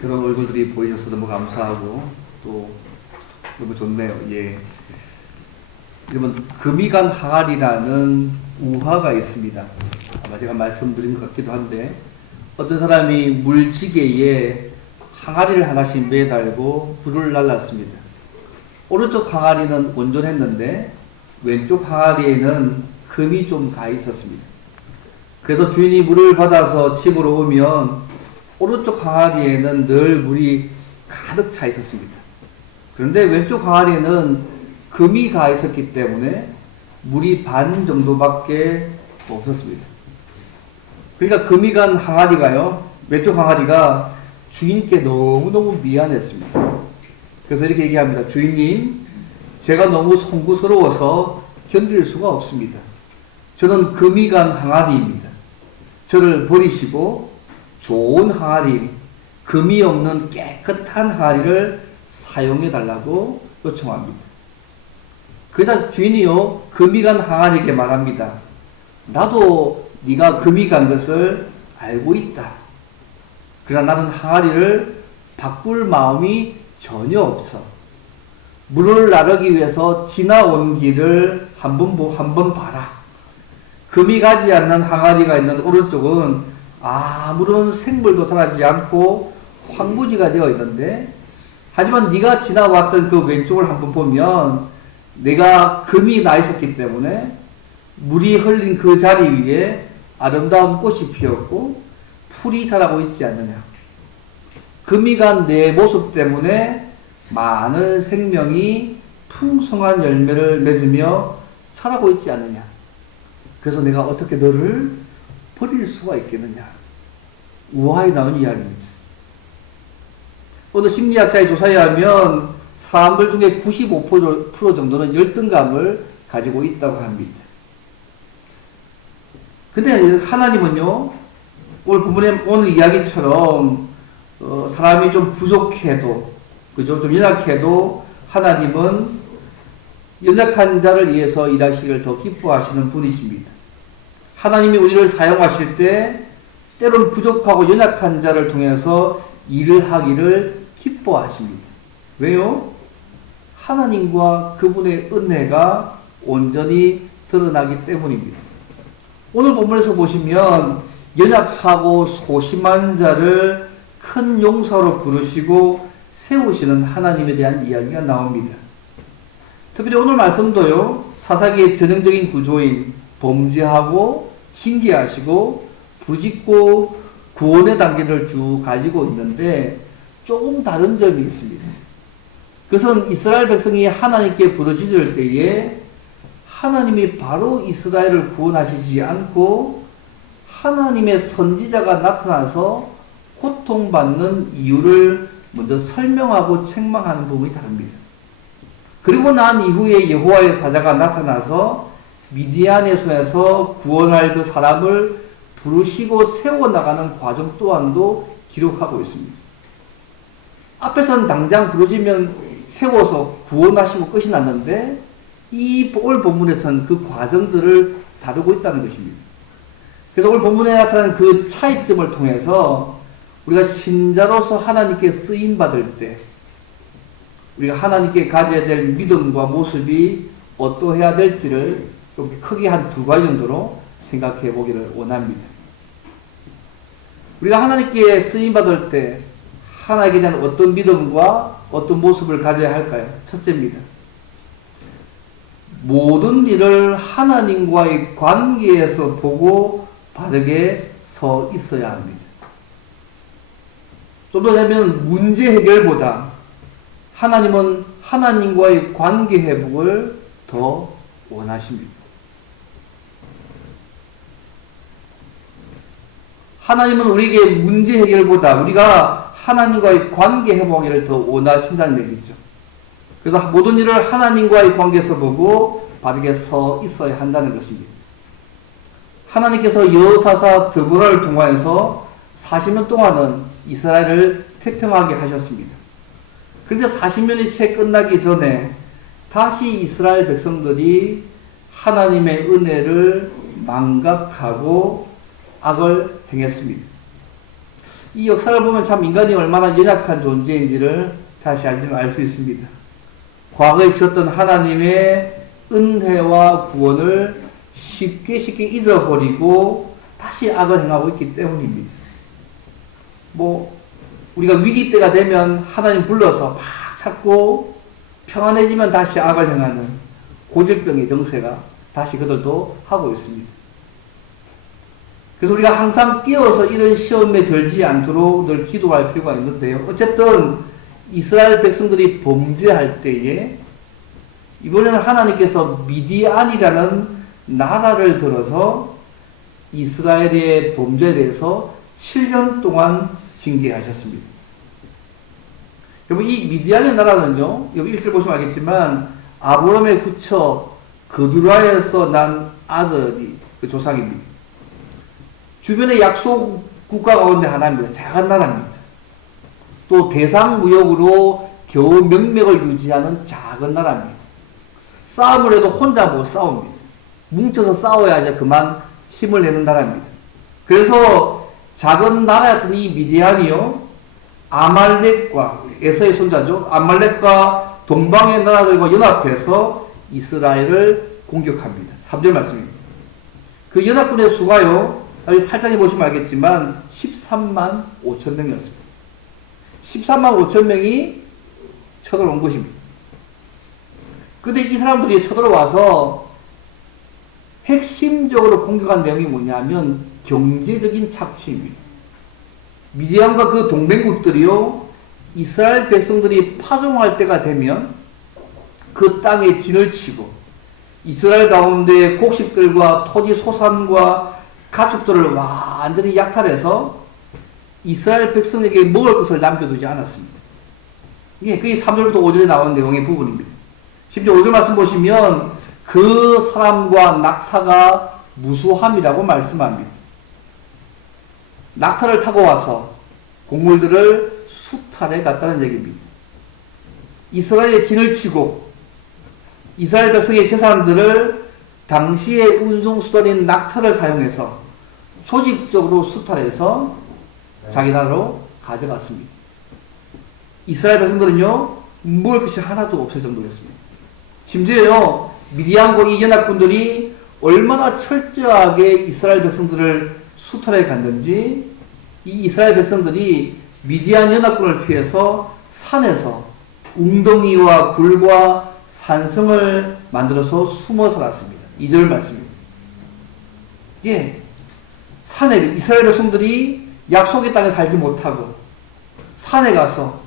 새로운 얼굴들이 보이셔서 너무 감사하고 또 너무 좋네요. 예. 여러분, 금이간 항아리라는 우화가 있습니다. 아마 제가 말씀드린 것 같기도 한데, 어떤 사람이 물지개에 항아리를 하나씩 매달고 불을 날랐습니다. 오른쪽 항아리는 온전했는데 왼쪽 항아리에는 금이 좀 가 있었습니다. 그래서 주인이 물을 받아서 집으로 오면 오른쪽 항아리에는 늘 물이 가득 차 있었습니다. 그런데 왼쪽 항아리에는 금이 가 있었기 때문에 물이 반 정도밖에 없었습니다. 그러니까 금이 간 항아리가요, 왼쪽 항아리가 주인께 너무너무 미안했습니다. 그래서 이렇게 얘기합니다. 주인님, 제가 너무 송구스러워서 견딜 수가 없습니다. 저는 금이 간 항아리입니다. 저를 버리시고 좋은 항아리, 금이 없는 깨끗한 항아리를 사용해 달라고 요청합니다. 그래서 주인이요, 금이 간 항아리에게 말합니다. 나도 네가 금이 간 것을 알고 있다. 그러나 나는 항아리를 바꿀 마음이 전혀 없어. 물을 나르기 위해서 지나온 길을 한번 봐라. 금이 가지 않는 항아리가 있는 오른쪽은 아무런 생물도 자라지 않고 황무지가 되어 있는데, 하지만 네가 지나왔던 그 왼쪽을 한번 보면 내가 금이 나 있었기 때문에 물이 흘린 그 자리 위에 아름다운 꽃이 피었고 풀이 자라고 있지 않느냐. 금이 간 내 모습 때문에 많은 생명이 풍성한 열매를 맺으며 자라고 있지 않느냐. 그래서 내가 어떻게 너를 버릴 수가 있겠느냐. 우화에 나온 이야기입니다. 오늘 심리학자의 조사에 의하면 사람들 중에 95% 정도는 열등감을 가지고 있다고 합니다. 근데 하나님은요, 오늘 이야기처럼 사람이 좀 부족해도, 그죠? 좀 연약해도 하나님은 연약한 자를 위해서 일하시기를 더 기뻐하시는 분이십니다. 하나님이 우리를 사용하실 때 때론 부족하고 연약한 자를 통해서 일을 하기를 기뻐하십니다. 왜요? 하나님과 그분의 은혜가 온전히 드러나기 때문입니다. 오늘 본문에서 보시면 연약하고 소심한 자를 큰 용사로 부르시고 세우시는 하나님에 대한 이야기가 나옵니다. 특별히 오늘 말씀도요, 사사기의 전형적인 구조인 범죄하고 징계하시고 부짓고 구원의 단계를 쭉 가지고 있는데 조금 다른 점이 있습니다. 그것은 이스라엘 백성이 하나님께 부르짖을 때에 하나님이 바로 이스라엘을 구원하시지 않고 하나님의 선지자가 나타나서 고통받는 이유를 먼저 설명하고 책망하는 부분이 다릅니다. 그리고 난 이후에 여호와의 사자가 나타나서 미디안의 손에서 구원할 그 사람을 부르시고 세워나가는 과정 또한도 기록하고 있습니다. 앞에서는 당장 부르시면 세워서 구원하시고 끝이 났는데 이 오늘 본문에서는 그 과정들을 다루고 있다는 것입니다. 그래서 오늘 본문에 나타난 그 차이점을 통해서 우리가 신자로서 하나님께 쓰임받을 때 우리가 하나님께 가져야 될 믿음과 모습이 어떠해야 될지를 좀 크게 한 두 가지 정도로 생각해 보기를 원합니다. 우리가 하나님께 쓰임받을 때 하나님에 대한 어떤 믿음과 어떤 모습을 가져야 할까요? 첫째입니다. 모든 일을 하나님과의 관계에서 보고 바르게 서 있어야 합니다. 좀 더 되면 문제 해결보다 하나님은 하나님과의 관계 회복을 더 원하십니다. 하나님은 우리에게 문제 해결보다 우리가 하나님과의 관계 회복을 더 원하신다는 얘기죠. 그래서 모든 일을 하나님과의 관계에서 보고 바르게 서 있어야 한다는 것입니다. 하나님께서 여호사사 드보라를 통하여서 40년 동안은 이스라엘을 태평하게 하셨습니다. 그런데 40년이 채 끝나기 전에 다시 이스라엘 백성들이 하나님의 은혜를 망각하고 악을 행했습니다. 이 역사를 보면 참 인간이 얼마나 연약한 존재인지를 다시 알 수 있습니다. 과거에 주셨던 하나님의 은혜와 구원을 쉽게 잊어버리고 다시 악을 행하고 있기 때문입니다. 우리가 위기 때가 되면 하나님 불러서 막 찾고 평안해지면 다시 악을 행하는 고질병의 정세가 다시 그들도 하고 있습니다. 그래서 우리가 항상 깨어서 이런 시험에 들지 않도록 늘 기도할 필요가 있는데요. 어쨌든 이스라엘 백성들이 범죄할 때에 이번에는 하나님께서 미디안이라는 나라를 들어서 이스라엘의 범죄에 대해서 7년 동안 징계하셨습니다. 여러분, 이 미디안의 나라는요, 여기 1절 보시면 알겠지만 아브라함의 후처 그두라에서 난 아들이 그 조상입니다. 주변의 약속 국가 가운데 하나입니다. 작은 나라입니다. 또 대상 무역으로 겨우 명맥을 유지하는 작은 나라입니다. 싸움을 해도 혼자 못 싸웁니다. 뭉쳐서 싸워야 이제 그만 힘을 내는 나라입니다. 그래서 작은 나라였던 이 미디안이요, 아말렉과 에서의 손자죠. 아말렉과 동방의 나라들과 연합해서 이스라엘을 공격합니다. 3절 말씀입니다. 그 연합군의 수가요, 8장에 보시면 알겠지만 13만 5천 명이었습니다. 13만 5천 명이 쳐들어온 것입니다. 그런데 이 사람들이 쳐들어와서 핵심적으로 공격한 내용이 뭐냐면 경제적인 착취입니다. 미디안과 그 동맹국들이요, 이스라엘 백성들이 파종할 때가 되면 그 땅에 진을 치고 이스라엘 가운데 곡식들과 토지 소산과 가축들을 완전히 약탈해서 이스라엘 백성에게 먹을 것을 남겨두지 않았습니다. 예, 그게 3절부터 5절에 나온 내용의 부분입니다. 심지어 5절 말씀 보시면 그 사람과 낙타가 무수함이라고 말씀합니다. 낙타를 타고 와서 곡물들을 수탈해 갔다는 얘기입니다. 이스라엘의 진을 치고 이스라엘 백성의 재산들을 당시의 운송수단인 낙타를 사용해서 조직적으로 수탈해서 자기 나라로 가져갔습니다. 이스라엘 백성들은요, 먹을 것이 하나도 없을 정도였습니다. 심지어요, 미디안과 이 연합군들이 얼마나 철저하게 이스라엘 백성들을 수탈해 갔는지, 이 이스라엘 백성들이 미디안 연합군을 피해서 산에서 웅덩이와 굴과 산성을 만들어서 숨어 살았습니다. 2절 말씀입니다. 예, 산에 이스라엘 백성들이 약속의 땅에 살지 못하고 산에 가서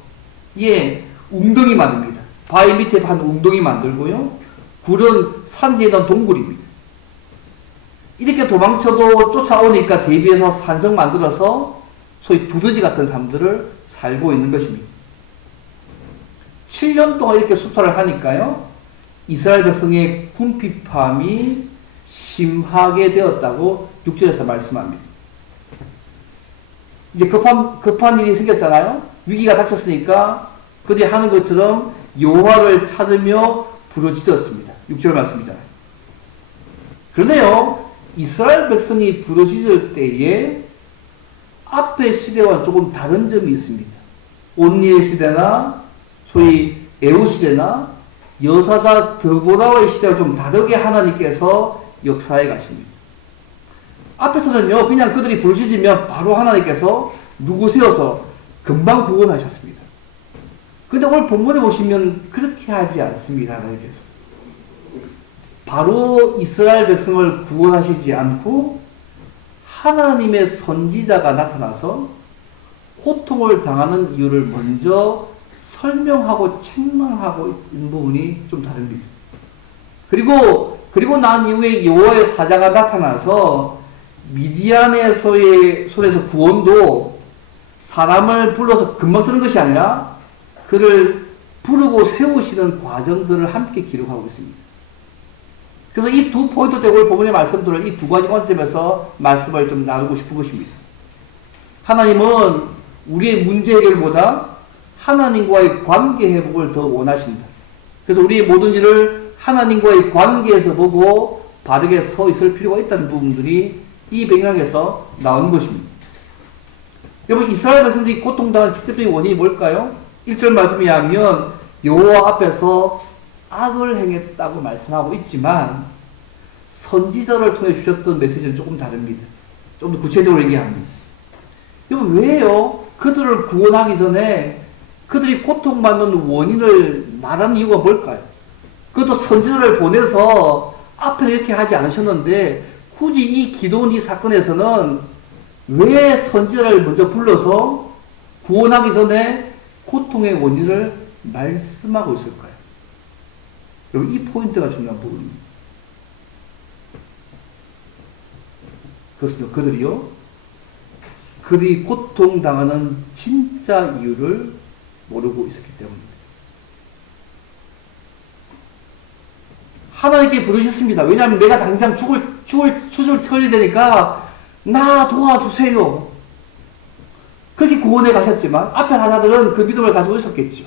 웅덩이 만듭니다. 바위 밑에 한 웅덩이 만들고요, 굴은 산지에 있는 동굴입니다. 이렇게 도망쳐도 쫓아오니까 대비해서 산성 만들어서 소위 두더지 같은 사람들을 살고 있는 것입니다. 7년 동안 이렇게 수탈을 하니까요, 이스라엘 백성의 궁핍함이 심하게 되었다고 6절에서 말씀합니다. 이제 급한 일이 생겼잖아요. 위기가 닥쳤으니까 그들이 하는 것처럼 여호와를 찾으며 부르짖었습니다. 6절 말씀이잖아요. 그런데요, 이스라엘 백성이 부르짖을 때에 앞의 시대와 조금 다른 점이 있습니다. 온니의 시대나 소위 에후 시대나 여사자 드보라의 시대와 좀 다르게 하나님께서 역사해 가십니다. 앞에서는요, 그냥 그들이 부르짖으면 바로 하나님께서 누구 세워서 금방 구원하셨습니다. 근데 오늘 본문에 보시면 그렇게 하지 않습니다. 하나님께서 바로 이스라엘 백성을 구원하시지 않고 하나님의 선지자가 나타나서 고통을 당하는 이유를 먼저 설명하고 책망하고 있는 부분이 좀 다릅니다. 그리고 난 이후에 여호와의 사자가 나타나서 미디안의 손에서 구원도 사람을 불러서 금방 쓰는 것이 아니라 그를 부르고 세우시는 과정들을 함께 기록하고 있습니다. 그래서 이 두 포인트 때문에 본문의 말씀들을 이 두 가지 관점에서 말씀을 좀 나누고 싶은 것입니다. 하나님은 우리의 문제 해결보다 하나님과의 관계 회복을 더 원하신다. 그래서 우리의 모든 일을 하나님과의 관계에서 보고 바르게 서 있을 필요가 있다는 부분들이 이 맥락에서 나오는 것입니다. 여러분, 이스라엘 백성들이 고통당한 직접적인 원인이 뭘까요? 1절 말씀에 하면 여호와 앞에서 악을 행했다고 말씀하고 있지만 선지자를 통해 주셨던 메시지는 조금 다릅니다. 좀 더 구체적으로 얘기합니다. 여러분, 왜요? 그들을 구원하기 전에 그들이 고통받는 원인을 말하는 이유가 뭘까요? 그것도 선지자를 보내서 앞에 이렇게 하지 않으셨는데 굳이 이 기도원 이 사건에서는 왜 선지자를 먼저 불러서 구원하기 전에 고통의 원인을 말씀하고 있을까요? 여러분, 이 포인트가 중요한 부분입니다. 그렇습니다. 그들이 고통당하는 진짜 이유를 모르고 있었기 때문입니다. 하나님께 부르셨습니다. 왜냐하면 내가 당장 추sul 처리해야 되니까 나 도와주세요. 그렇게 구원해 가셨지만 앞에 사자들은 그 믿음을 가지고 있었겠죠.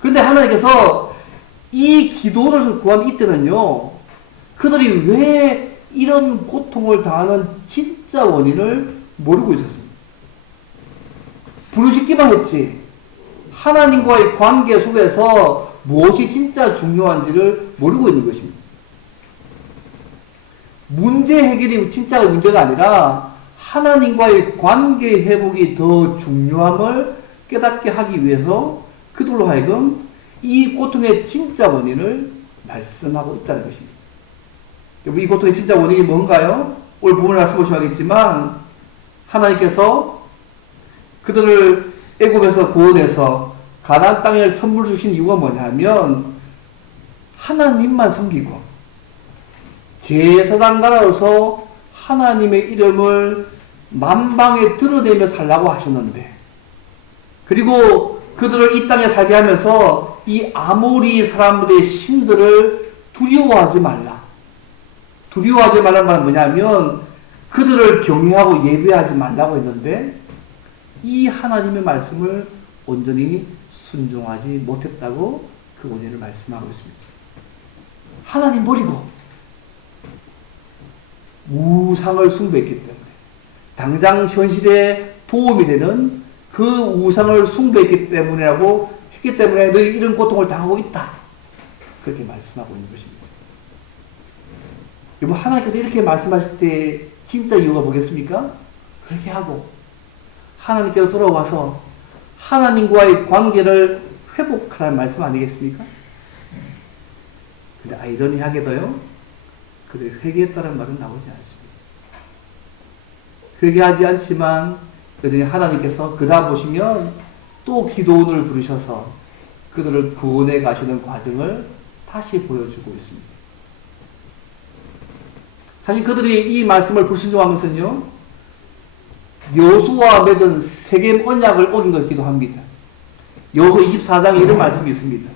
그런데 하나님께서 이 기도를 구한 이때는요, 그들이 왜 이런 고통을 당하는 진짜 원인을 모르고 있었습니다. 부르시기만 했지 하나님과의 관계 속에서 무엇이 진짜 중요한지를 모르고 있는 것입니다. 문제 해결이 진짜 문제가 아니라 하나님과의 관계 회복이 더 중요함을 깨닫게 하기 위해서 그들로 하여금 이 고통의 진짜 원인을 말씀하고 있다는 것입니다. 여러분, 이 고통의 진짜 원인이 뭔가요? 오늘 부분을 말씀 보셔야겠지만 하나님께서 그들을 애굽에서 구원해서 가나안 땅을 선물 주신 이유가 뭐냐면 하나님만 섬기고 제사장 나라로서 하나님의 이름을 만방에 드러내며 살라고 하셨는데, 그리고 그들을 이 땅에 살게 하면서 이 아모리 사람들의 신들을 두려워하지 말라. 두려워하지 말라는 말은 뭐냐면 그들을 경외하고 예배하지 말라고 했는데 이 하나님의 말씀을 온전히 순종하지 못했다고 그 원인을 말씀하고 있습니다. 하나님 버리고 우상을 숭배했기 때문에, 당장 현실에 도움이 되는 그 우상을 숭배했기 때문이라고 했기 때문에 너희 이런 고통을 당하고 있다. 그렇게 말씀하고 있는 것입니다. 여러분, 하나님께서 이렇게 말씀하실 때 진짜 이유가 뭐겠습니까? 회개하고 하나님께로 돌아와서 하나님과의 관계를 회복하라는 말씀 아니겠습니까? 근데 아이러니하게도요, 그들이 회개했다는 말은 나오지 않습니다. 회개하지 않지만 여전히 하나님께서 그 다음 보시면 또 기도원을 부르셔서 그들을 구원해 가시는 과정을 다시 보여주고 있습니다. 사실 그들이 이 말씀을 불순종하면서요, 여호수아와 맺은 세겜 언약을 어긴 것이기도 합니다. 여호수아 24장에 이런 말씀이 있습니다.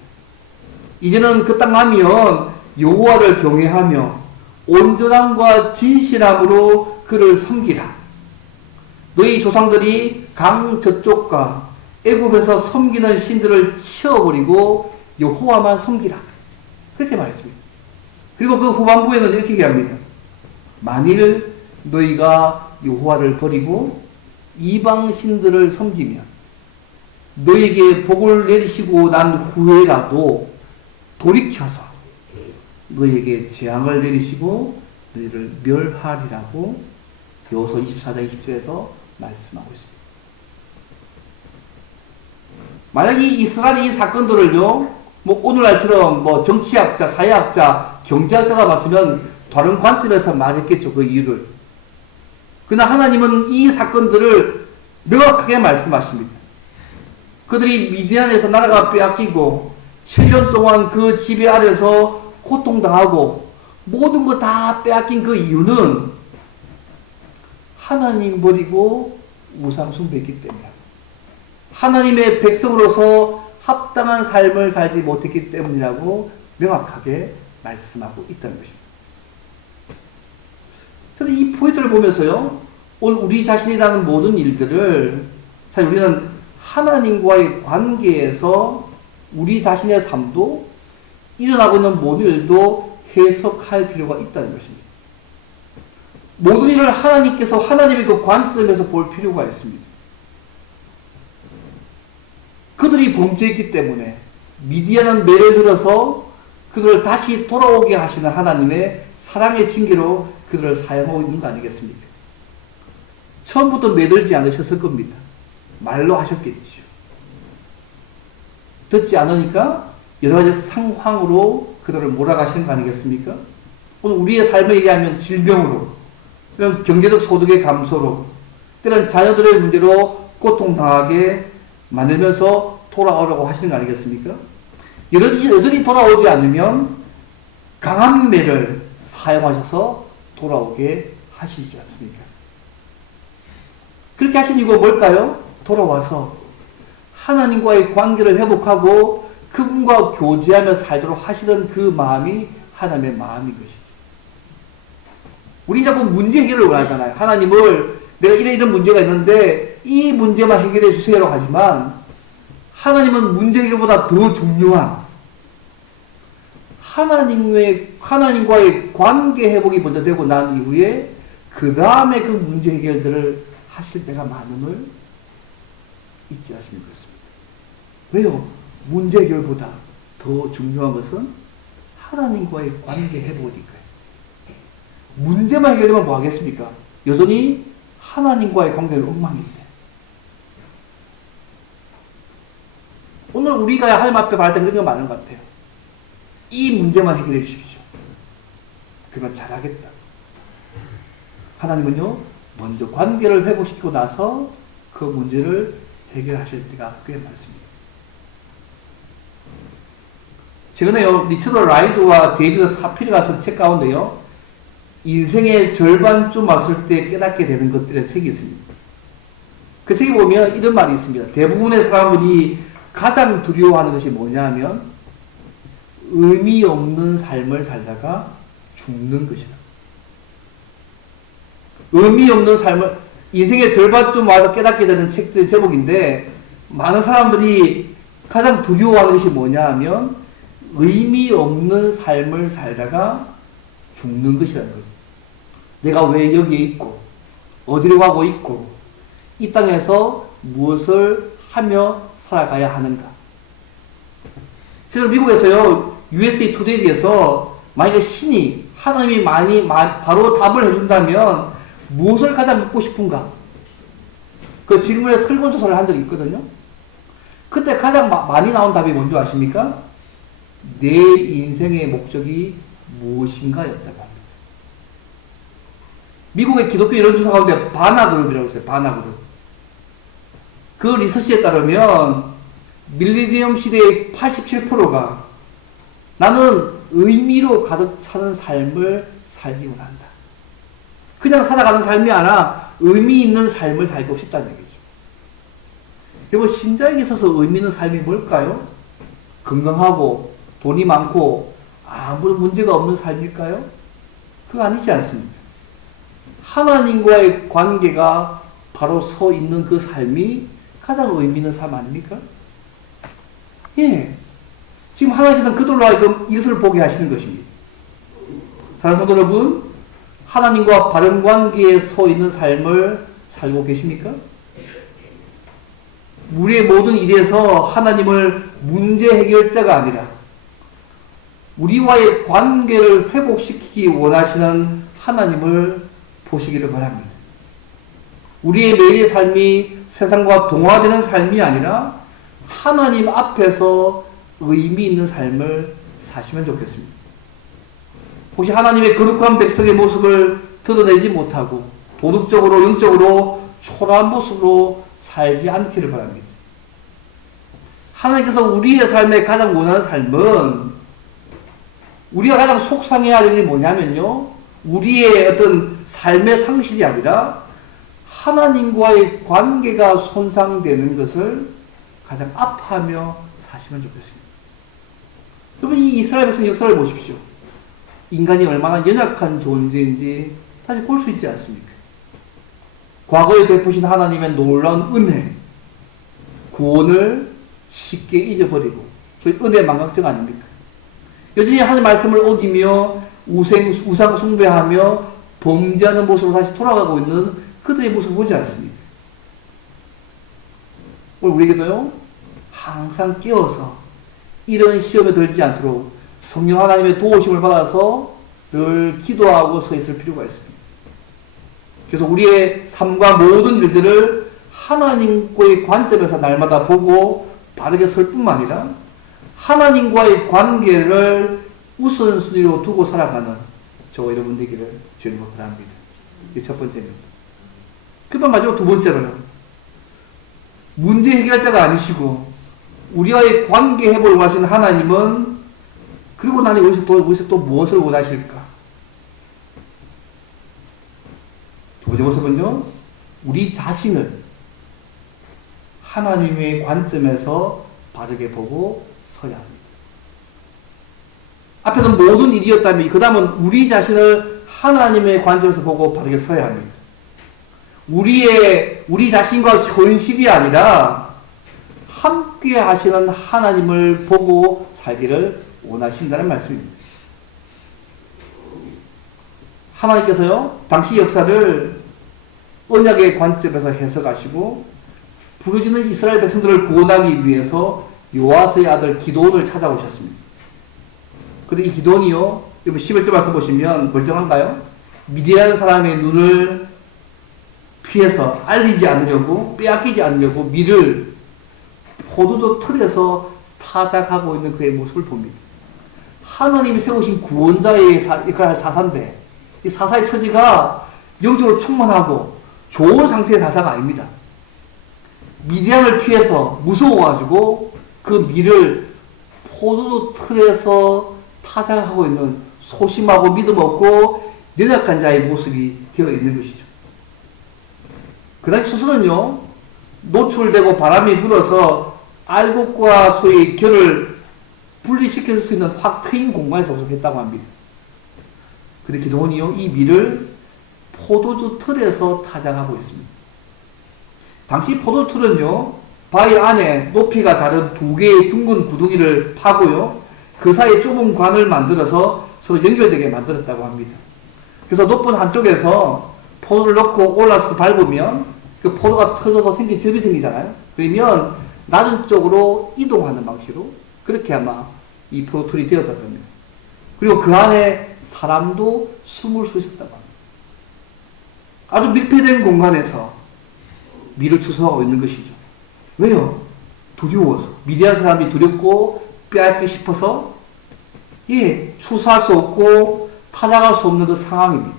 이제는 그 땅 가면 여호와를 경외하며 온전함과 진실함으로 그를 섬기라. 너희 조상들이 강 저쪽과 애굽에서 섬기는 신들을 치워버리고 여호와만 섬기라. 그렇게 말했습니다. 그리고 그 후반부에는 이렇게 얘기합니다. 만일 너희가 여호와를 버리고 이방 신들을 섬기면 너희에게 복을 내리시고 난 후에라도 돌이켜서 너희에게 재앙을 내리시고 너희를 멸하리라고 여호수아 24장 20절에서 말씀하고 있습니다. 만약 이 이스라엘이 이 사건들을요, 오늘날처럼 정치학자, 사회학자, 경제학자가 봤으면 다른 관점에서 말했겠죠, 그 이유를. 그러나 하나님은 이 사건들을 명확하게 말씀하십니다. 그들이 미디안에서 나라가 빼앗기고 7년 동안 그 지배 아래서 고통당하고 모든 거 다 빼앗긴 그 이유는 하나님 버리고 우상 숭배했기 때문이야. 하나님의 백성으로서 합당한 삶을 살지 못했기 때문이라고 명확하게 말씀하고 있다는 것입니다. 저는 이 포인트를 보면서요, 오늘 우리 자신이라는 모든 일들을 사실 우리는 하나님과의 관계에서 우리 자신의 삶도 일어나고 있는 모든 일도 해석할 필요가 있다는 것입니다. 모든 일을 하나님께서 하나님의 그 관점에서 볼 필요가 있습니다. 그들이 범죄했기 때문에 미디안은 매를 들어서 그들을 다시 돌아오게 하시는 하나님의 사랑의 징계로 그들을 사용하고 있는 거 아니겠습니까? 처음부터 매들지 않으셨을 겁니다. 말로 하셨겠죠. 듣지 않으니까 여러 가지 상황으로 그들을 몰아가시는 거 아니겠습니까? 오늘 우리의 삶을 얘기하면 질병으로, 때로는 경제적 소득의 감소로, 때로는 자녀들의 문제로 고통당하게 만들면서 돌아오라고 하시는 거 아니겠습니까? 여전히 돌아오지 않으면 강한 매를 사용하셔서 돌아오게 하시지 않습니까? 그렇게 하신 이유가 뭘까요? 돌아와서 하나님과의 관계를 회복하고 그분과 교제하며 살도록 하시던 그 마음이 하나님의 마음인 것이죠. 우리 자꾸 문제 해결을 원하잖아요. 하나님을 내가 이런 문제가 있는데 이 문제만 해결해 주세요라고 하지만 하나님은 문제 해결보다 더 중요한 하나님과의 관계 회복이 먼저 되고 난 이후에 그 다음에 그 문제 해결들을 하실 때가 많음을 잊지 마시면 그렇습니다. 왜요? 문제 해결보다 더 중요한 것은 하나님과의 관계 회복이니까요. 문제만 해결되면 뭐 하겠습니까? 여전히 하나님과의 관계가 엉망인데. 오늘 우리가 하나님 앞에 바랄 때 그런 게 많은 것 같아요. 이 문제만 해결해 주십시오. 그러면 잘하겠다. 하나님은요, 먼저 관계를 회복시키고 나서 그 문제를 해결하실 때가 꽤 많습니다. 최근에요, 리처드 라이드와 데이비드 사피르가 쓴 책 가운데요, 인생의 절반쯤 왔을 때 깨닫게 되는 것들의 책이 있습니다. 그 책에 보면 이런 말이 있습니다. 대부분의 사람들이 가장 두려워하는 것이 뭐냐 하면 의미 없는 삶을 살다가 죽는 것이다. 의미 없는 삶을, 인생의 절반쯤 와서 깨닫게 되는 책들의 제목인데, 많은 사람들이 가장 두려워하는 것이 뭐냐 하면 의미 없는 삶을 살다가 죽는 것이라는 거죠. 내가 왜 여기에 있고 어디로 가고 있고 이 땅에서 무엇을 하며 살아가야 하는가. 제가 미국에서요, USA 투데이에서 만약에 신이, 하나님이 바로 답을 해준다면 무엇을 가장 묻고 싶은가? 그 질문에 설문조사를 한 적이 있거든요. 그때 가장 많이 나온 답이 뭔지 아십니까? 내 인생의 목적이 무엇인가 였다고 합니다. 미국의 기독교 여론조사 가운데 바나그룹이라고 있어요. 바나그룹. 그 리서치에 따르면 밀레니엄 시대의 87%가 나는 의미로 가득 차는 삶을 살기 원한다. 그냥 살아가는 삶이 아니라 의미 있는 삶을 살고 싶다는 얘기죠. 여러분, 신자에게 있어서 의미 있는 삶이 뭘까요? 건강하고 돈이 많고 아무런 문제가 없는 삶일까요? 그거 아니지 않습니까? 하나님과의 관계가 바로 서 있는 그 삶이 가장 의미 있는 삶 아닙니까? 예. 지금 하나님께서는 그들로 하여금 이것을 보게 하시는 것입니다. 사랑하는 성도 여러분, 하나님과 바른 관계에 서 있는 삶을 살고 계십니까? 우리의 모든 일에서 하나님을 문제 해결자가 아니라 우리와의 관계를 회복시키기 원하시는 하나님을 보시기를 바랍니다. 우리의 매일의 삶이 세상과 동화되는 삶이 아니라 하나님 앞에서 의미 있는 삶을 사시면 좋겠습니다. 혹시 하나님의 거룩한 백성의 모습을 드러내지 못하고 도덕적으로 영적으로 초라한 모습으로 살지 않기를 바랍니다. 하나님께서 우리의 삶에 가장 원하는 삶은, 우리가 가장 속상해야 할 일이 뭐냐면요, 우리의 어떤 삶의 상실이 아니라 하나님과의 관계가 손상되는 것을 가장 아파하며 사시면 좋겠습니다. 여러분, 이 이스라엘 백성 역사를 보십시오. 인간이 얼마나 연약한 존재인지 다시 볼 수 있지 않습니까? 과거에 베푸신 하나님의 놀라운 은혜, 구원을 쉽게 잊어버리고, 저희 은혜 망각증 아닙니까? 여전히 하나님 말씀을 어기며 우상 숭배하며 범죄하는 모습으로 다시 돌아가고 있는 그들의 모습을 보지 않습니까? 오늘 우리에게도요, 항상 깨어서 이런 시험에 들지 않도록 성령 하나님의 도우심을 받아서 늘 기도하고 서 있을 필요가 있습니다. 그래서 우리의 삶과 모든 일들을 하나님과의 관점에서 날마다 보고 바르게 설 뿐만 아니라 하나님과의 관계를 우선순위로 두고 살아가는 저와 여러분 되기를 주님으로 바랍니다. 이게 첫 번째입니다. 그럼 마지막 두 번째로요. 문제 해결자가 아니시고 우리와의 관계 회복을 원하시는 하나님은 그리고 나는 여기서 또 무엇을 원하실까? 두 번째 모습은요. 우리 자신을 하나님의 관점에서 바르게 보고 서야 합니다. 앞에는 모든 일이었다면 그 다음은 우리 자신을 하나님의 관점에서 보고 바르게 서야 합니다. 우리 자신과 현실이 아니라 함께 하시는 하나님을 보고 살기를 원하신다는 말씀입니다. 하나님께서요, 당시 역사를 언약의 관점에서 해석하시고 부르짖는 이스라엘 백성들을 구원하기 위해서 요아스의 아들 기드온을 찾아오셨습니다. 근데 이 기드온이요, 여러분 11절 말씀 보시면 멀쩡한가요? 미디안 사람의 눈을 피해서 알리지 않으려고, 빼앗기지 않으려고 밀을 포도주 틀에서 타작하고 있는 그의 모습을 봅니다. 하나님이 세우신 구원자의 역할을 할 사사인데, 이 사사의 처지가 영적으로 충만하고 좋은 상태의 사사가 아닙니다. 미디안을 피해서 무서워가지고 그 밀을 포도주 틀에서 타작하고 있는 소심하고 믿음 없고 연약한 자의 모습이 되어 있는 것이죠. 그 당시 추수는요, 노출되고 바람이 불어서 알곡과 소의 결을 분리시킬 수 있는 확 트인 공간에서 속했다고 합니다. 근데 기드온이요, 이 밀을 포도주 틀에서 타작하고 있습니다. 당시 포도주 틀은요, 바위 안에 높이가 다른 두 개의 둥근 구덩이를 파고요, 그 사이에 좁은 관을 만들어서 서로 연결되게 만들었다고 합니다. 그래서 높은 한쪽에서 포도를 넣고 올라서 밟으면 그 포도가 터져서 생긴 접이 생기잖아요. 그러면 낮은 쪽으로 이동하는 방식으로 그렇게 아마 이 포도틀이 되었던 겁니다. 그리고 그 안에 사람도 숨을 수 있었다고 합니다. 아주 밀폐된 공간에서 밀을 추수하고 있는 것이죠. 왜요? 두려워서. 미디안 사람이 두렵고 빼앗기 싶어서 추수할 수 없고 타작할 수 없는 그 상황입니다.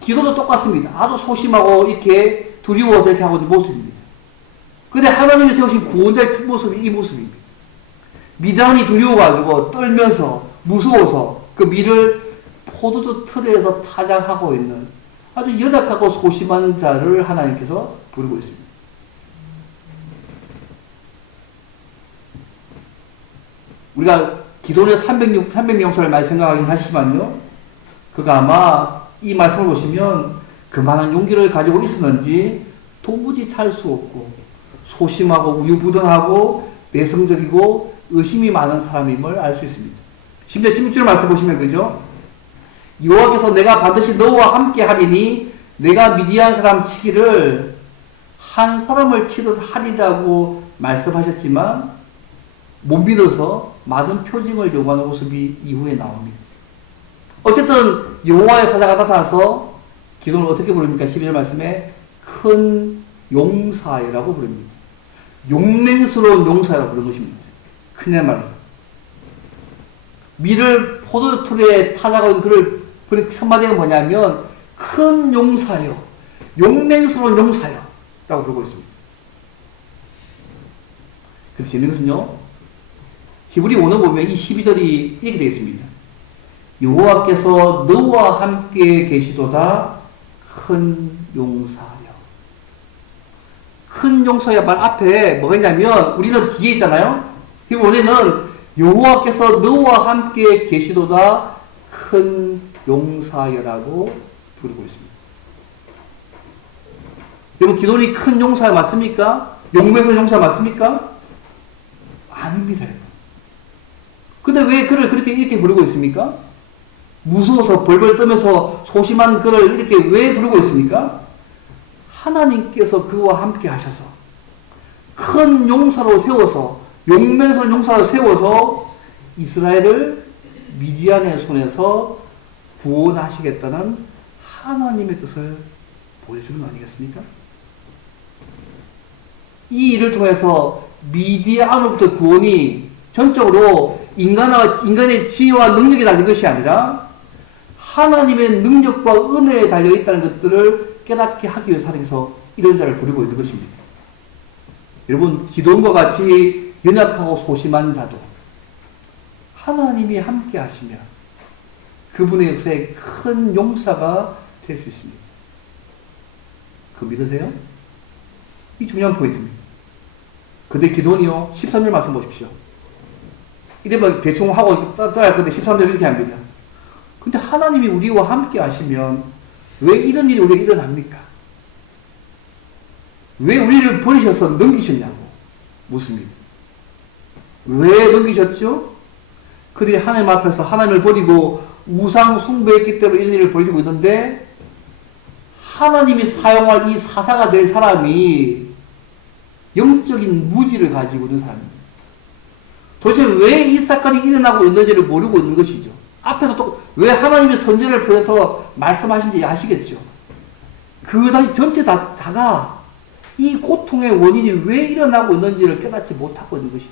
기도도 똑같습니다. 아주 소심하고 이렇게 두려워서 이렇게 하고 있는 모습입니다. 근데 하나님이 세우신 구원자의 첫 모습이 이 모습입니다. 미디안이 두려워가지고 떨면서 무서워서 그 밀을 포도주 틀에서 타작하고 있는 아주 연약하고 소심한 자를 하나님께서 부르고 있습니다. 우리가 기도의 300명설을 많이 생각하긴 하시지만요, 그가 아마 이 말씀을 보시면 그만한 용기를 가지고 있었는지 도무지 찰 수 없고 소심하고 우유부단하고 내성적이고 의심이 많은 사람임을 알 수 있습니다. 심지어 16절 말씀 보시면 그죠? 여호와께서 내가 반드시 너와 함께 하리니 내가 미디안 사람 치기를 한 사람을 치듯 하리라고 말씀하셨지만 못 믿어서 많은 표징을 요구하는 모습이 이후에 나옵니다. 어쨌든 여호와의 사자가 나타나서 기도를 어떻게 부릅니까? 12절 말씀에 큰 용사여라고 부릅니다. 용맹스러운 용사라고 부르는 것입니다. 큰일 말로. 밀을 포도틀에 타자고 있는 그 한마디가 뭐냐면 큰 용사여, 용맹스러운 용사여 라고 부르고 있습니다. 그래서 재미있는 것은요, 히브리 5는 보면 이 12절이 이렇게 되어 있습니다. 여호와께서 너와 함께 계시도다 큰 용사여. 큰 용사여 말 앞에 뭐가 있냐면 우리는 뒤에 있잖아요. 히브리 5에는 여호와께서 너와 함께 계시도다 큰 용사여라고 부르고 있습니다. 여러분, 기도리 큰 용사 맞습니까? 용맹스러운 용사 맞습니까? 아닙니다. 근데 왜 그를 그렇게 이렇게 부르고 있습니까? 무서워서 벌벌 떠면서 소심한 그를 이렇게 왜 부르고 있습니까? 하나님께서 그와 함께 하셔서 큰 용사로 세워서 용맹스러운 용사를 세워서 이스라엘을 미디안의 손에서 구원하시겠다는 하나님의 뜻을 보여주는 거 아니겠습니까? 이 일을 통해서 미디안으로부터 구원이 전적으로 인간의 지혜와 능력에 달린 것이 아니라 하나님의 능력과 은혜에 달려있다는 것들을 깨닫게 하기 위해서 하나님께서 이런 자를 부리고 있는 것입니다. 여러분, 기도원과 같이 연약하고 소심한 자도 하나님이 함께 하시면 그분의 역사에 큰 용사가 될 수 있습니다. 그거 믿으세요? 이 중요한 포인트입니다. 근데 기도원이요, 13절 말씀 보십시오. 이래봐 대충 하고 따라할 건데 13절 이렇게 합니다. 근데 하나님이 우리와 함께 하시면 왜 이런 일이 우리에게 일어납니까? 왜 우리를 버리셔서 넘기셨냐고 묻습니다. 왜 넘기셨죠? 그들이 하나님 앞에서 하나님을 버리고 우상 숭배했기 때문에 이런 일을 벌이고 있는데 하나님이 사용할 이 사사가 될 사람이 영적인 무지를 가지고 있는 사람입니다. 도대체 왜 이 사건이 일어나고 있는지를 모르고 있는 것이죠. 앞에서 또 왜 하나님의 선제를 보내서 말씀하신지 아시겠죠. 그 당시 전체 다가 이 고통의 원인이 왜 일어나고 있는지를 깨닫지 못하고 있는 것이죠.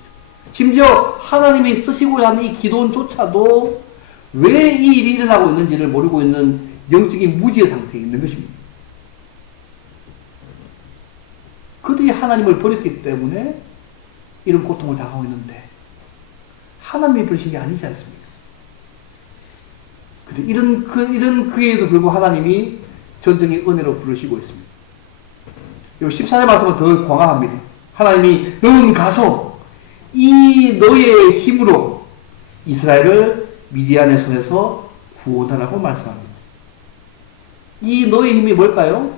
심지어 하나님이 쓰시고자 하는 이 기도원조차도 왜 이 일이 일어나고 있는지를 모르고 있는 영적인 무지의 상태에 있는 것입니다. 그들이 하나님을 버렸기 때문에 이런 고통을 당하고 있는데 하나님이 버리신 게 아니지 않습니까? 근데 이런 그에도 불구하고 하나님이 전적인 은혜로 부르시고 있습니다. 14절 말씀은 더 광활합니다. 하나님이 너는 가서 이 너의 힘으로 이스라엘을 미디안의 손에서 구원하라고 말씀합니다. 이 너의 힘이 뭘까요?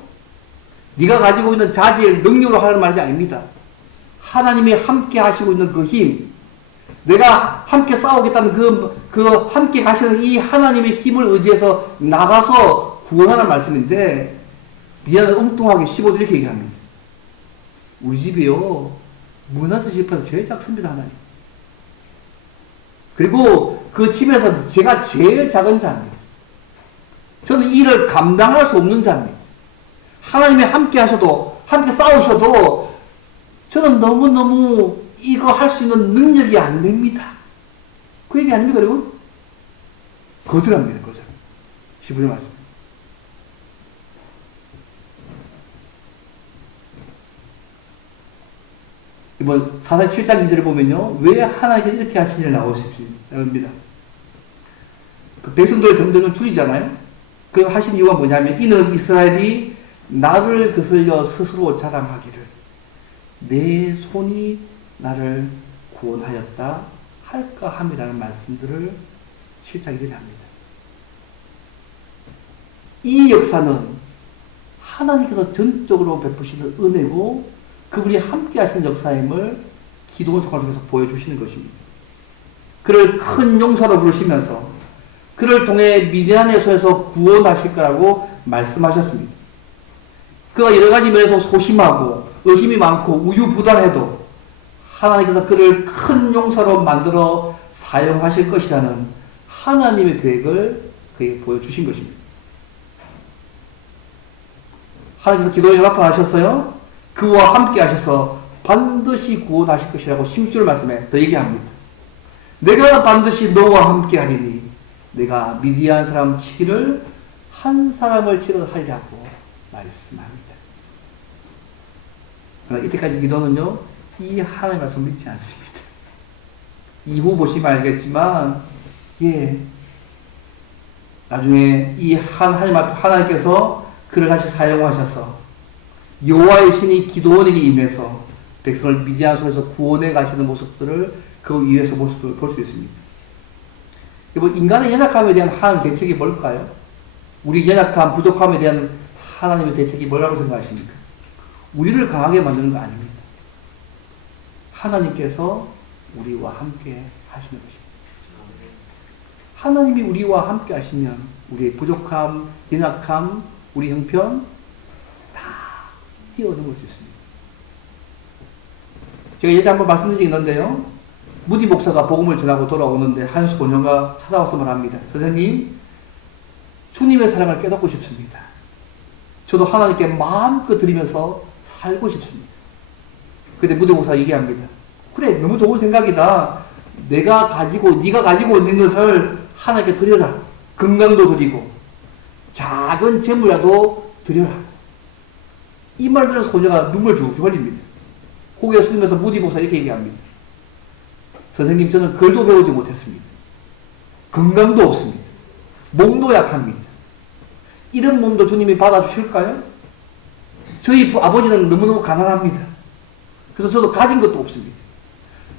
네가 가지고 있는 자질, 능력으로 하는 말이 아닙니다. 하나님이 함께 하시고 있는 그 힘, 내가 함께 싸우겠다는 그 함께 가시는 이 하나님의 힘을 의지해서 나가서 구원하는 말씀인데, 미안해 엉뚱하게 15절 이렇게 얘기합니다. 우리 집이요, 문화재 집에서 제일 작습니다, 하나님. 그리고 그 집에서 제가 제일 작은 자입니다. 저는 이 일을 감당할 수 없는 자입니다. 하나님이 함께 하셔도, 함께 싸우셔도, 저는 너무너무 이거 할 수 있는 능력이 안 됩니다. 그 얘기 아닙니까, 여러분? 거절합니다, 거절. 15절 말씀. 이번 사사기 7장 2절을 보면요, 왜 하나님께서 이렇게 하시니를 나옵니다. 그 백성들의 점점은 줄이잖아요. 그 하신 이유가 뭐냐면, 이는 이스라엘이 나를 거슬려 스스로 자랑하기를 내 손이 나를 구원하였다 할까 함이라는 말씀들을 7장 2절에 합니다. 이 역사는 하나님께서 전적으로 베푸시는 은혜고 그분이 함께 하시는 역사임을 기도원 생활을 통해서 보여주시는 것입니다. 그를 큰 용사로 부르시면서 그를 통해 미디안의 손에서 구원하실 거라고 말씀하셨습니다. 그가 여러 가지 면에서 소심하고 의심이 많고 우유부단해도 하나님께서 그를 큰 용사로 만들어 사용하실 것이라는 하나님의 계획을 그에게 보여주신 것입니다. 하나님께서 기도에 나타나셨어요. 그와 함께 하셔서 반드시 구원하실 것이라고 16절 말씀에 더 얘기합니다. 내가 반드시 너와 함께 하리니 내가 미디안 사람 치기를 한 사람을 치러 하리라고 말씀합니다. 그러나 이때까지 기도는요, 이 하나님의 말씀을 믿지 않습니다. 이후 보시면 알겠지만, 나중에 이 하나님께서 그를 다시 사용하셔서 여호와의 신이 기도원에게 임해서 백성을 미디안 손에서 구원해 가시는 모습들을 그 위에서 모습을 볼 수 있습니다. 여러분, 인간의 연약함에 대한 하나님의 대책이 뭘까요? 우리 연약함, 부족함에 대한 하나님의 대책이 뭐라고 생각하십니까? 우리를 강하게 만드는 거 아닙니다. 하나님께서 우리와 함께 하시는 것입니다. 하나님이 우리와 함께 하시면 우리의 부족함, 연약함, 우리 형편 다 뛰어넘을 수 있습니다. 제가 예전에 한번 말씀드린 적이 있는데요. 무디 목사가 복음을 전하고 돌아오는데 한 소녀가 찾아와서 말합니다. 선생님, 주님의 사랑을 깨닫고 싶습니다. 저도 하나님께 마음껏 드리면서 살고 싶습니다. 근데 무디 목사가 얘기합니다. 그래, 너무 좋은 생각이다. 네가 가지고 있는 것을 하나님께 드려라. 건강도 드리고 작은 재물이라도 드려라. 이 말 들은 소녀가 눈물 주룩 흘립니다. 고개 숙이면서 무디 목사 이렇게 얘기합니다. 선생님, 저는 글도 배우지 못했습니다. 건강도 없습니다. 몸도 약합니다. 이런 몸도 주님이 받아주실까요? 저희 아버지는 너무너무 가난합니다. 그래서 저도 가진 것도 없습니다.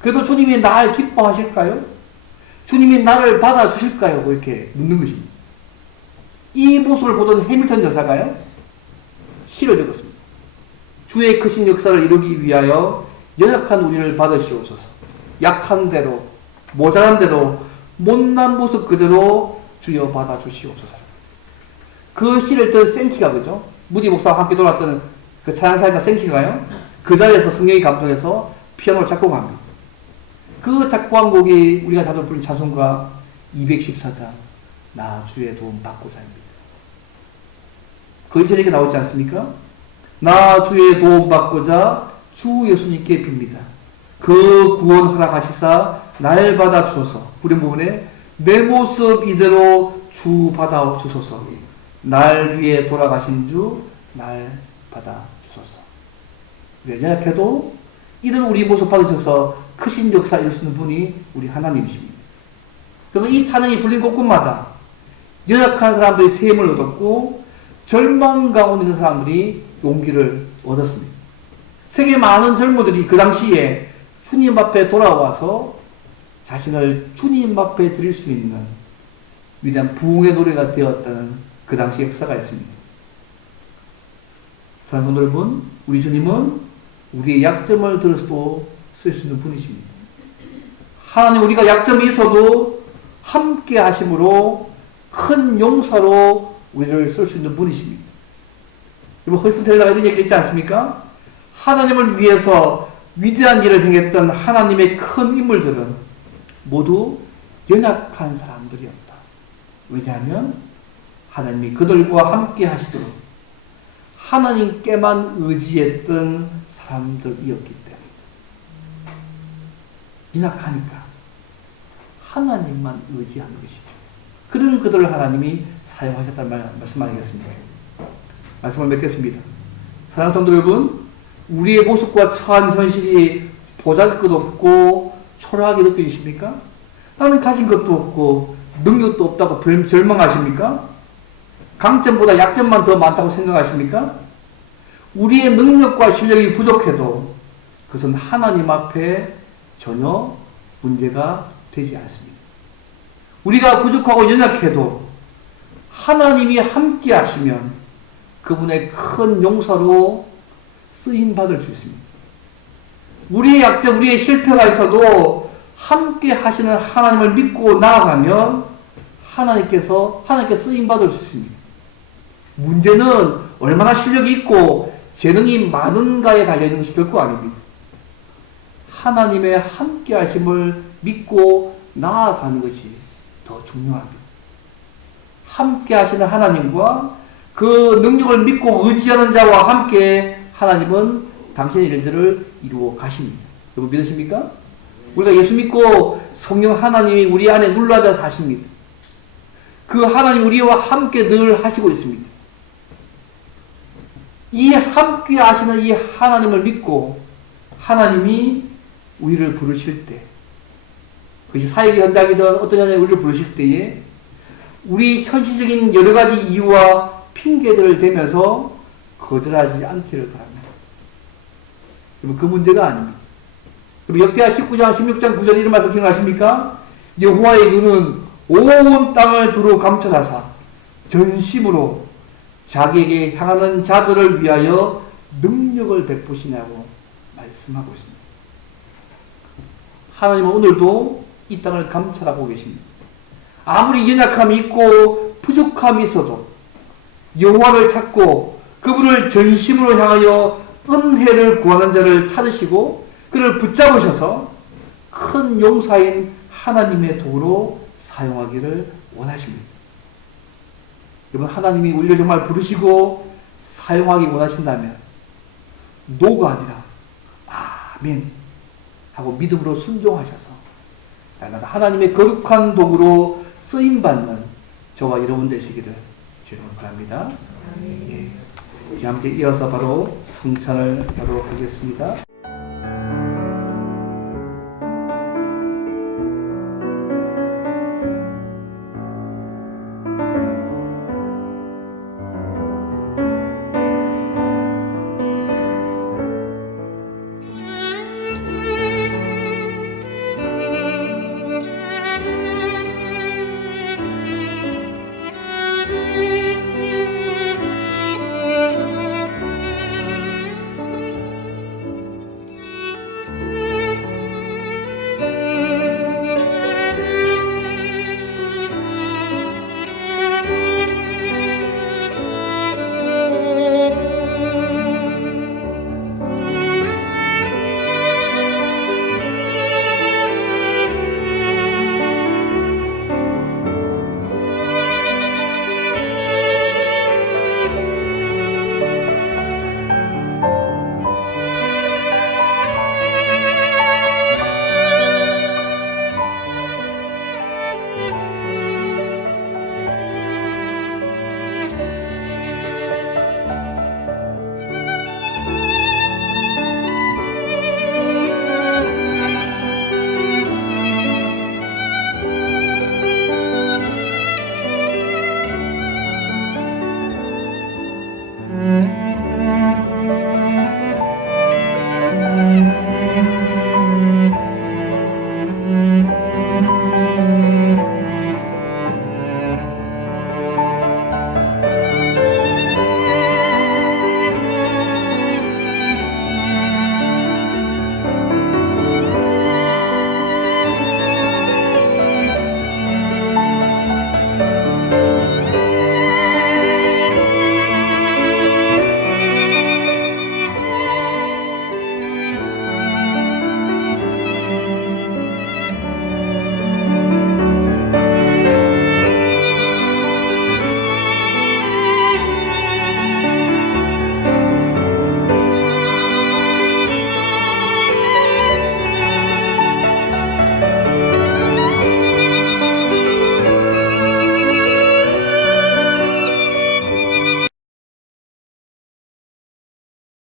그래도 주님이 날 기뻐하실까요? 주님이 나를 받아주실까요? 이렇게 묻는 것입니다. 이 모습을 보던 해밀턴 여사가요, 시를 적었습니다. 주의 크신 역사를 이루기 위하여 연약한 우리를 받으시옵소서. 약한 대로, 모자란 대로, 못난 모습 그대로 주여 받아주시옵소서. 그 시를 뜬 생키가, 그죠? 무디 목사와 함께 돌아왔던 그 찬양사이자 생키가요, 그 자리에서 성령이 감동해서 피아노를 작곡합니다. 그 작곡한 곡이 우리가 자주 부르는 찬송가 214장, 나 주의 도움 받고자입니다. 그 이렇게 나오지 않습니까? 나 주의 도움 받고자 주 예수님께 빕니다. 그 구원 허락하시사 날 받아 주소서. 부른 부분에 내 모습 이대로 주 받아 주소서. 날 위해 돌아가신 주 날 받아 주소서. 연약해도 이런 우리 모습 받으셔서 크신 역사 이루시는 분이 우리 하나님이십니다. 그래서 이 찬양이 불린 곳곳마다 연약한 사람들이 셈을 얻었고 절망 가운데 있는 사람들이 용기를 얻었습니다. 세계 많은 젊은들이 그 당시에 주님 앞에 돌아와서 자신을 주님 앞에 드릴 수 있는 위대한 부흥의 노래가 되었다는 그 당시 역사가 있습니다. 사랑하는 성도 여러분, 우리 주님은 우리의 약점을 들어서도 쓸 수 있는 분이십니다. 하나님, 우리가 약점이 있어도 함께 하심으로 큰 용사로 우리를 쓸 수 있는 분이십니다. 여러분, 허스턴 텔러가 이런 얘기를 했지 않습니까? 하나님을 위해서 위대한 일을 행했던 하나님의 큰 인물들은 모두 연약한 사람들이었다. 왜냐하면 하나님이 그들과 함께 하시도록 하나님께만 의지했던 사람들이었기 때문에 연약하니까 하나님만 의지하는 것이죠. 그런 그들을 하나님이 사용하셨다는 말씀 아니겠습니까? 말씀을 맺겠습니다. 사랑하는 성도 여러분, 우리의 모습과 처한 현실이 보잘것없고 초라하게 느껴지십니까? 나는 가진 것도 없고 능력도 없다고 절망하십니까? 강점보다 약점만 더 많다고 생각하십니까? 우리의 능력과 실력이 부족해도 그것은 하나님 앞에 전혀 문제가 되지 않습니다. 우리가 부족하고 연약해도 하나님이 함께 하시면 그분의 큰 용사로 쓰임받을 수 있습니다. 우리의 약점, 우리의 실패가 있어도 함께 하시는 하나님을 믿고 나아가면 하나님께 쓰임받을 수 있습니다. 문제는 얼마나 실력이 있고 재능이 많은가에 달려있는 것이 결코 아닙니다. 하나님의 함께 하심을 믿고 나아가는 것이 더 중요합니다. 함께 하시는 하나님과 그 능력을 믿고 의지하는 자와 함께 하나님은 당신의 일들을 이루어 가십니다. 여러분 믿으십니까? 우리가 예수 믿고 성령 하나님이 우리 안에 눌러져 사십니다. 그 하나님 우리와 함께 늘 하시고 있습니다. 이 함께 하시는 이 하나님을 믿고 하나님이 우리를 부르실 때, 그것이 사역의 현장이든 어떤 현장에 우리를 부르실 때에 우리 현실적인 여러 가지 이유와 핑계들을 대면서 거절하지 않기를 바랍니다. 그 문제가 아닙니다. 역대하 19장 16장 9절 이런 말씀 기억나십니까? 여호와의 눈은 온 땅을 두루 감찰하사 전심으로 자기에게 향하는 자들을 위하여 능력을 베푸시냐고 말씀하고 있습니다. 하나님은 오늘도 이 땅을 감찰하고 계십니다. 아무리 연약함이 있고 부족함이 있어도 여호와를 찾고 그분을 전심으로 향하여 은혜를 구하는 자를 찾으시고 그를 붙잡으셔서 큰 용사인 하나님의 도구로 사용하기를 원하십니다. 여러분, 하나님이 우리를 정말 부르시고 사용하기 원하신다면 노가 아니라 아멘 하고 믿음으로 순종하셔서 날마다 하나님의 거룩한 도구로 쓰임받는 저와 여러분 되시기를 주님을 바랍니다. 예. 이제 함께 이어서 바로 성찬을 하도록 하겠습니다.